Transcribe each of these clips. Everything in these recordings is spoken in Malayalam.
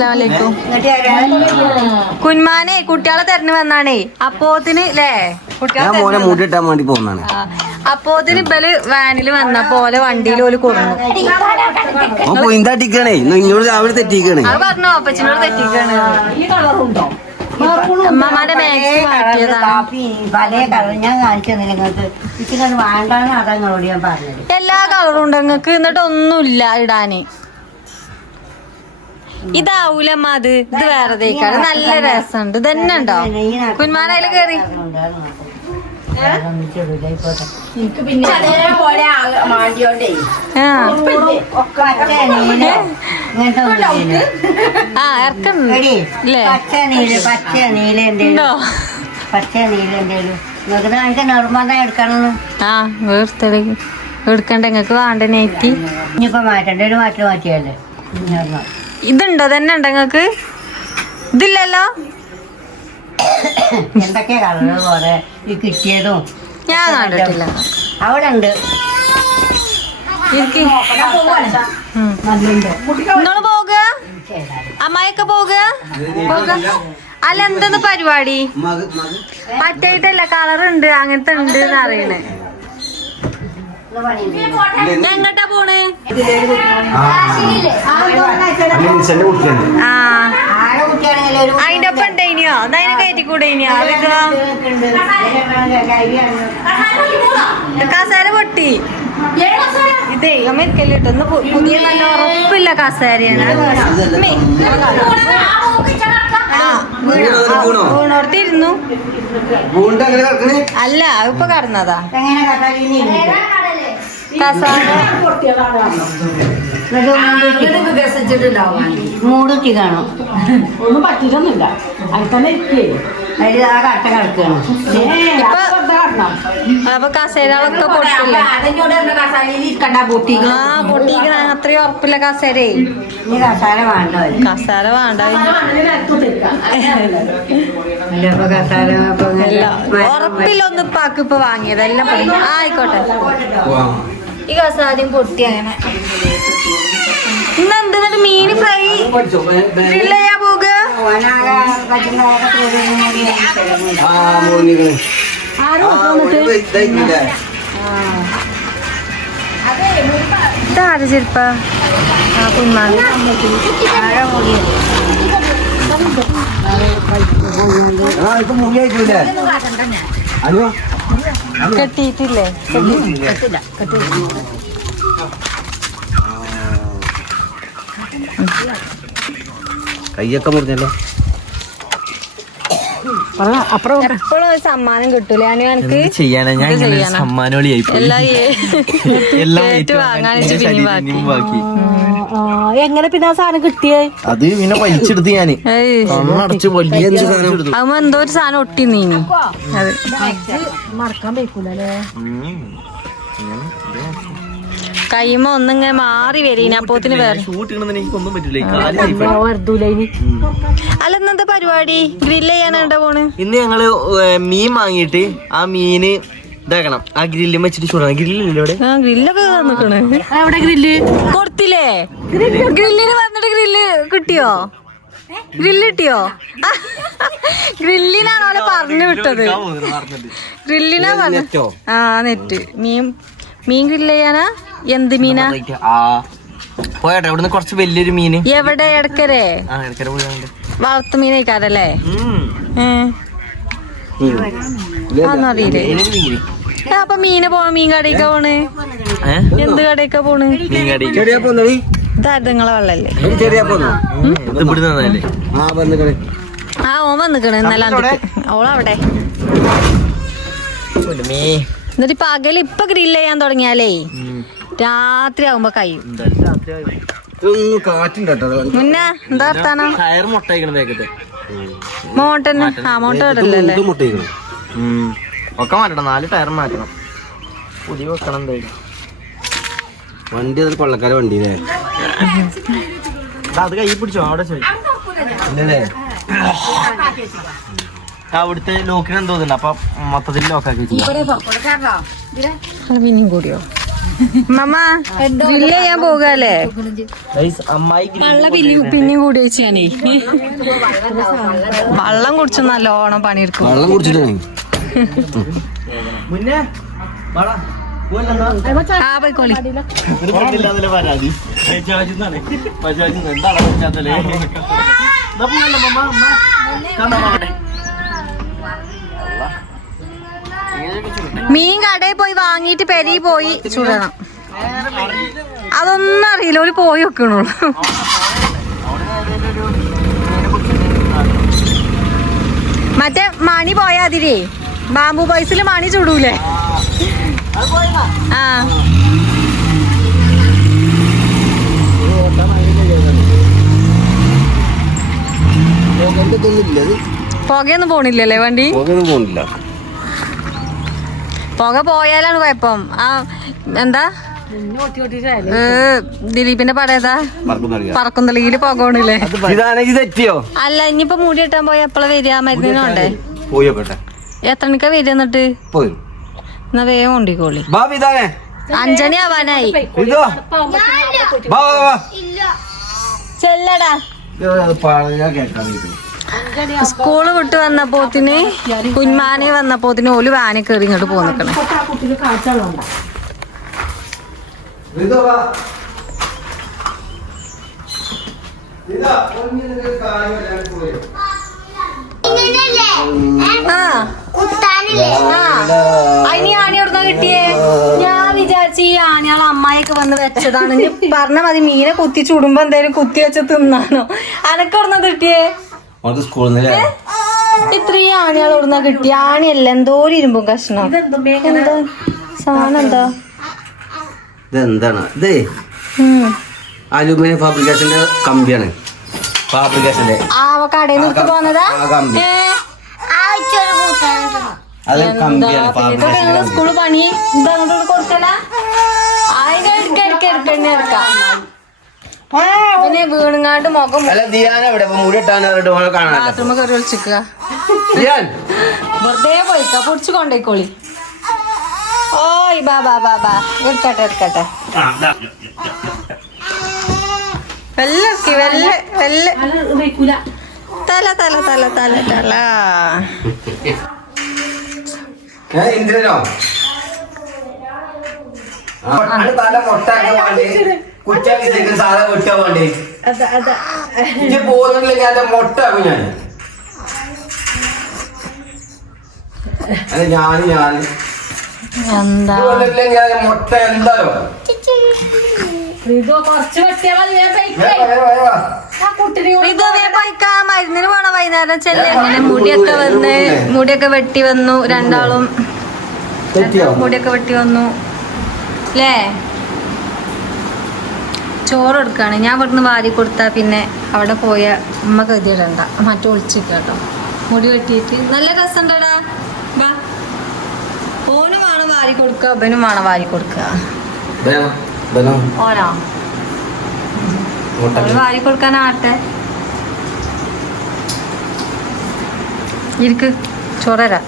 അസ്സലാമലൈക്കും. കുഞ്ഞാനെ കുട്ടികളെ തെരഞ്ഞു വന്നാണേ. അപ്പോത്തിന് ല്ലേ മൂടിട്ടാൻ വേണ്ടി പോകുന്നതാണ്. അപ്പോത്തിന് ഇബല് വാനില് വന്ന പോലെ വണ്ടിയിൽ ഓല് കൊടുന്നു. ഇങ്ങോട്ട് രാവിലെ തെറ്റിക്കണേ. അത് പറഞ്ഞു അപ്പച്ചിനോട് തെറ്റിക്കാണ്. അമ്മമാരുടെ മാക്സി എല്ലാ കളറും ഉണ്ട് നിങ്ങക്ക്. എന്നിട്ട് ഒന്നുമില്ല ഇടാന്. ഇതാവൂലമ്മ അത്. ഇത് വേറെ തേക്കാണ്. നല്ല രസമുണ്ട്. ഇതന്നെ ഉണ്ടോ കുഞ്ഞാനയില് കേറി? എടുക്കണ്ട നിങ്ങക്ക് വേണ്ട നെറ്റി. ഇനിയിപ്പോ മാറ്റണ്ട ഒരു മാറ്റിയല്ലേ. ഇതുണ്ടോ തന്നെ ഉണ്ടോ നിങ്ങക്ക്? ഇതില്ലല്ലോ. എന്തൊക്കെയാ കളറ് പോലെ ഈ കിട്ടിയതും ഞാൻ കണ്ടിട്ടില്ല. അവിടെ ഉണ്ട്. നിങ്ങള് പോക അമ്മായിയൊക്കെ പോക. അല്ല എന്തെന്ന് പരിപാടി? മറ്റേട്ടല്ല കളറുണ്ട് അങ്ങനത്തെ ഉണ്ട് അറിയണേ. എങ്ങട്ടാ പോണ്? അതിന്റെ ഒപ്പം ഉണ്ടായിനിയോ? അതിനെ കയറ്റിക്കൂടെ ഇനിയോ? കസേര പൊട്ടി. ഇതേ അമ്മക്കല്ലിട്ടൊന്ന് പുതിയ നല്ല ഉറപ്പില്ല കസേരയാണ്. വീണോർത്തിരുന്നു. അല്ല ഇപ്പൊ കടന്നതാ മൂടുത്തി കാണും. ഒന്നും പറ്റിട്ടൊന്നുമില്ല. അത് തന്നെ ആ കട്ട കിടക്കുകയാണ്. അപ്പൊ കസേരകളൊക്കെ പൊട്ടില്ല. പൊട്ടിക്ക് അത്രയും ഉറപ്പില്ല കസേരേ. ഇനി കസാര വേണ്ട. കസേര വേണ്ട. ഉറപ്പില്ല. ഒന്ന് പാക്ക് ഇപ്പൊ വാങ്ങിയത് എല്ലാം ആയിക്കോട്ടെ. ഈ കസാരയും പൊട്ടി. അങ്ങനെ ഇന്നെന്ത് മീൻ ഫ്രൈ ചെയ്യാൻ പോക? ഇതാര് ചെരുപ്പ? കുഞ്ഞാൻ കെട്ടിയിട്ടില്ലേ? കയ്യൊക്കെ മുറിഞ്ഞല്ലോ. എപ്പോഴും ഒരു സമ്മാനം കിട്ടൂല. എനിക്ക് ചെയ്യാനാ ഞാൻ സമ്മാനോളിയായി എങ്ങനെ പിന്നെ ആ സാധനം കിട്ടിയേ? അത് പിന്നെ വലിച്ചെടുത്ത് ഞാന് അടച്ച് അമ്മ എന്തോ ഒരു സാധനം ഒട്ടി നീങ്ങി. അത് മറക്കാൻ പറ്റൂലേ. കൈമ ഒന്നിങ്ങനെ മാറി വരീന. അപ്പോത്തിന് വേറെ അല്ല ഇന്നത്തെ പരിപാടി ഗ്രില്ല് ചെയ്യാനാ പോണ്. ഇന്ന് ഞങ്ങള് മീൻ വാങ്ങിയിട്ട് ആ മീന് ഇതാക്കണം. ആ ഗ്രില്ലും വെച്ചിട്ട് ചൂടാണ്. ഗ്രില്ലില്ലേ ഇവിടെ? ഗ്രില്ലൊക്കെ നിക്കണേ. അവിടെ ഗ്രില്ല് കൊടുത്തില്ലേ? ഗ്രില്ലിന് വന്നിട്ട് ഗ്രില്ല് കിട്ടിയോ? ഗ്രില്ല് കിട്ടിയോ? ഗ്രില്ലിനാണ് അവളെ പറഞ്ഞു വിട്ടത്. ഗ്രില്ലിനാ പറഞ്ഞു. ആ നെറ്റ് മീൻ ഗ്രില്ല് ചെയ്യാനാ. എന്ത് മീനാ? പോയാട്ടെ ഇവിടുന്ന് കുറച്ച് വലിയൊരു മീന്. എവിടെ? എടക്കരെ വളർത്തു മീനേക്കാരല്ലേ? അതൊന്നറിയില്ലേ? അപ്പൊ മീന് പോണ മീൻ കടയിക്കാ പോണ്? എന്ത് കടയിക്കാ പോണ്? ഇതാരങ്ങളെ വെള്ളല്ലേ? ആ ഓൻ വന്നിക്കണ് ഇന്നലെ. ഓളവിടെ. എന്നിട്ട് പകല് ഇപ്പൊ ഗ്രില്ല് ചെയ്യാൻ തുടങ്ങിയാലേ രാത്രി ആവുമ്പോ കഴിയും. മുന്നേ എന്താ വർത്താനോ? മോട്ടന് മോട്ട ഇടല്ലേ? ഒക്കെ മാറ്റണം. 4 ടയർ മാറ്റണം. പുതിയ വെക്കണം. എന്തായാലും വണ്ടി അത് കൊള്ളക്കാരെ വണ്ടിയില്ലേ? അത് കൈ പിടിച്ചോ അവിടെ അവിടുത്തെ ലോക്കിന് എന്തോ അപ്പൊ മൊത്തത്തിൽ ലോക്കാക്കി പിന്നെയും കൂടിയോ? മമ്മ ഗ്രില്ല് ചെയ്യാൻ പോകല്ലേ അമ്മായി പിന്നെയും കൂടി വെച്ചാണേ വെള്ളം കുടിച്ച് നല്ലോണം പണിയെടുക്കും. വെള്ളം കുടിച്ചിട്ടാണ് മുന്നേ വാടാ ആ പോയിക്കോളി. പരാതി മീൻ കടയിൽ പോയി വാങ്ങിയിട്ട് പെരി പോയി ചുടണം. അതൊന്നും അറിയില്ല, ഒരു പോയി വെക്കണുള്ളൂ. മറ്റേ മണി പോയാതിരേ ബാമ്പു പൈസില് മണി ചുടൂലേ? ആ പുകയൊന്നും പോണില്ലല്ലേ വണ്ടി? പോണില്ല. പുക പോയാലാണ് കുഴപ്പം. ആ എന്താ ദിലീപിന്റെ പടം ഏതാ? പറക്കുന്തളിയില് പുകണില്ലേ? തെറ്റിയോ? അല്ല, ഇനിയിപ്പോ മുടി ഇട്ടാൻ പോയ എപ്പോഴാ വരിക? മരുന്നിനുണ്ടേ? എത്ര മണിക്കാ വരിക? എന്നിട്ട് എന്നാ വേഗം കൊണ്ടിക്കോളി. 5 മണി ആവാനായി. ചെല്ലടാ. സ്കൂള് വിട്ട് വന്നപ്പോത്തിന് കുഞ്ഞാനെ വന്നപ്പോത്തിന് ഓല് വാനെ കയറി ഇങ്ങോട്ട് പോന്നിക്കണേ. അതിന് ആണി എവിടുന്നാ കിട്ടിയേ? ഞാൻ വിചാരിച്ചു ഈ ആണിയാൾ അമ്മായിക്ക് വന്ന് വെച്ചതാണ്. പറഞ്ഞ മതി, മീനെ കുത്തി ചുടുമ്പോ എന്തായാലും കുത്തി വെച്ച് തിന്നാനോ? അനക്ക് എവിടുന്നാ കിട്ടിയേ? ഇത്രയും ആണിയാൾ എവിടുന്നാ കിട്ടിയ? ആണിയല്ല, എന്തോരം ഇരുമ്പും കഷ്ണം. എന്താ സാധനം? എന്താ ഇതെന്താണ്? ഇത് അലൂമിനിയം ഫാബ്രിക്കേഷന്റെ കമ്പിയാണ്. ഫാബ്രിക്കേഷന്റെ കടയിൽ നിർത്തി പോന്നതാ? അത് കമ്പിയാണ്. സ്കൂള് പണി കൊടുക്കല. അതിന്റെ എടുക്കന്നെ എടുക്കാം. പിന്നെ വീണുങ്ങാണ്ട് മുഖം ബാത്റൂമ കയറി വിളിച്ചിക്കുക. വെറുതെ പോയിക്ക പൊടിച്ചു കൊണ്ടേക്കോളി. ഓയ് ബാ എടുക്കട്ടെ. തല ഇന്ദ്രനോ തല മൊട്ടാക്കാൻ വേണ്ടി കുറ്റാക്കി സാധനം കൊട്ടാൻ വേണ്ടി ഇനി പോകുന്നില്ലെങ്കിൽ അതിന്റെ മൊട്ടാക്കും ഞാൻ. അല്ല ഞാന് എന്താ മൊട്ട എന്തായാലും മരുന്നിന് പോണ വൈകുന്നേരം ചെല്ല. എങ്ങനെ മുടിയൊക്കെ വെട്ടി വന്നു. രണ്ടാളും മുടിയൊക്കെ വെട്ടി വന്നു അല്ലേ? ചോറ് കൊടുക്കാണ്. ഞാൻ ഇവിടുന്ന് വാരി കൊടുത്താ പിന്നെ അവിടെ പോയ ഉമ്മ കതിയിടണ്ട. മറ്റു ഒളിച്ചിട്ടോ മുടി വെട്ടിയിട്ട്. നല്ല രസമുണ്ടടാ. ഓനും വേണം വാരി കൊടുക്കുക, അബനും വേണം വാരി കൊടുക്കുക. ഓനോ വാരി കൊടുക്കാനാട്ടെ. ഇരിക്ക്, ചോറരാ.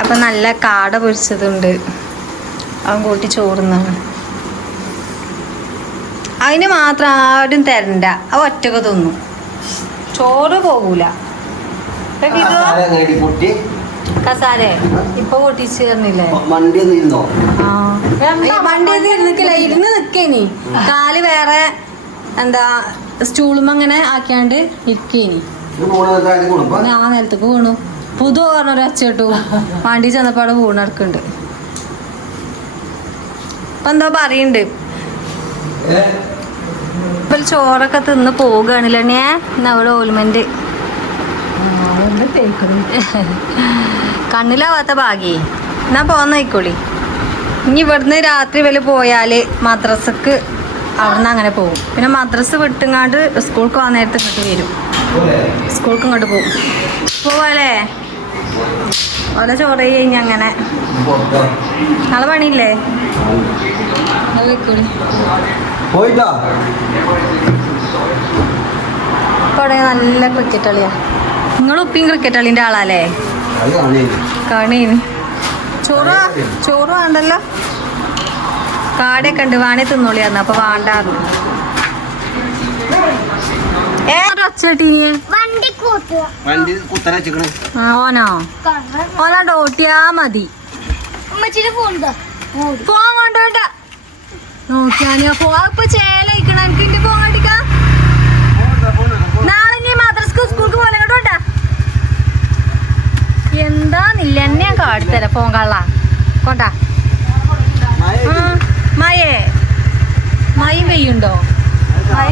അപ്പൊ നല്ല കാട പൊരിച്ചതുണ്ട്, അവൻ കൂട്ടി ചോറുന്നാണ്. അതിന് മാത്രം ആരും തരണ്ട, അവ ഒറ്റക്ക് തിന്നും. ചോറ് പോകൂല. കസാര ഇപ്പൊ പൊട്ടിച്ച് തന്നില്ലേ? വണ്ടി ഇരുന്നിക്കില്ല, ഇരുന്ന് നിക്കേനി. കാല് വേറെ എന്താ സ്റ്റൂളും അങ്ങനെ ആക്കിയാണ്ട് ഇരിക്കേനി. ഞാൻ നേരത്തേക്ക് വീണു. പുതു പറഞ്ഞൊരു അച്ചേട്ടു വണ്ടി ചെന്നപ്പാട് വീണെടുക്കുന്നുണ്ട്. ഇപ്പൊ എന്താ പറയണ്ട്? ഇപ്പൊ ചോറൊക്കെ തിന്ന് പോവുകയാണല്ലേ. അവിടെ ഓൽമെന്റ് കണ്ണിലാവാത്ത ഭാഗ്യേ. എന്നാ പോന്നേക്കോളി. ഇനി ഇവിടുന്ന് രാത്രി വല്ല പോയാല് മദ്രസക്ക് അവിടുന്ന് അങ്ങനെ പോകും. പിന്നെ മദ്രസ് വിട്ടുങ്ങാണ്ട് സ്കൂൾക്ക് പോകാൻ നേരത്തെ ഇങ്ങോട്ട് വരും. സ്കൂൾക്ക് ഇങ്ങോട്ട് പോകും. പോവാല്ലേ? ഓലെ ചോറ് കഴിഞ്ഞ അങ്ങനെ. നാളെ പണിയില്ലേ? ഇവിടെ നല്ല ക്രിക്കറ്റ് കളിയാ. നിങ്ങൾ ഉപ്പിയും ക്രിക്കറ്റ് കളിന്റെ ആളാല്ലേ? കാണീന് ചോറ് വേണ്ടല്ലോ. കാടൊക്കെ ഉണ്ട് വാണേ തിന്നോളിയായിരുന്നു അപ്പൊ വേണ്ടായിരുന്നു ഒച്ചട്ടീനിയെ വണ്ടി കുത്തനെ വെച്ചിക്കണ് ഓനോ ഓനാണ്ട് ഓട്ടിയാ മതി ഫോൺ കൊണ്ടോട്ട നോക്കിയാ ഇപ്പൊ ചേലയിക്കണ എനിക്ക് ഇന്റെ ഫോൺ കണ്ടിക്കാ നാളെ നീ മദ്രസ്ക്ക് സ്കൂൾക്ക് പോലെ കേട്ടോട്ടാ എന്താന്നില്ല എന്നെ ഞാൻ കാട്ടിത്തരാം ഫോൺ കള്ള കൊണ്ടാ മയേ മയും പെയ്യുണ്ടോ മഴ